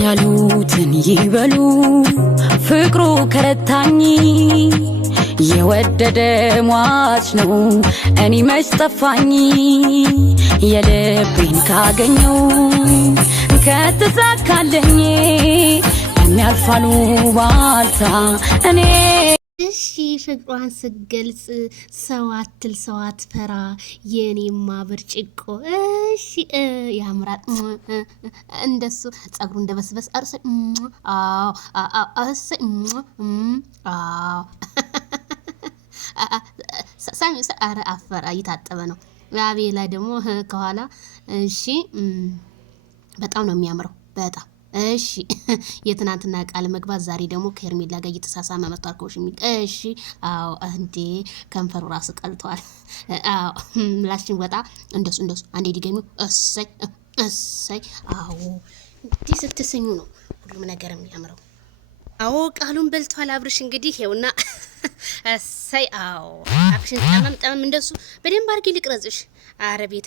ያሉትን ይበሉ ፍቅሩ ከረታኝ የወደደ ሟች ነው እኔ መች ጠፋኝ የልቤን ካገኘው ከተሳካለኝ የሚያልፋሉ ባልታ እኔ እሺ ፍቅሯን ስገልጽ ሰው አትል ሰው አትፈራ የኔማ ብርጭቆ እሺ ያምራል እንደሱ ጸጉሩ እንደበስበስ አርሰ አዎ አሰ አዎ ሳሚ አረ አፈራ እየታጠበ ነው አቤላ ደግሞ ከኋላ እሺ በጣም ነው የሚያምረው በጣም እሺ የትናንትና ቃል መግባት ዛሬ ደግሞ ከሄርሜላ ጋር እየተሳሳመ መጥቷል ኮሽሚ እሺ አዎ እንዴ ከንፈሩ ራስ ቀልቷል አዎ ላሽን ወጣ እንደሱ አንዴ ዲገኙ እሰይ አዎ እንዴ ስትሰኙ ነው ሁሉም ነገር የሚያምረው አዎ ቃሉን በልቷል አብርሽ እንግዲህ ይሄውና እሰይ አዎ አክሽን ጠመም እንደሱ በደንብ አርጊ ልቅረጽሽ አረቤት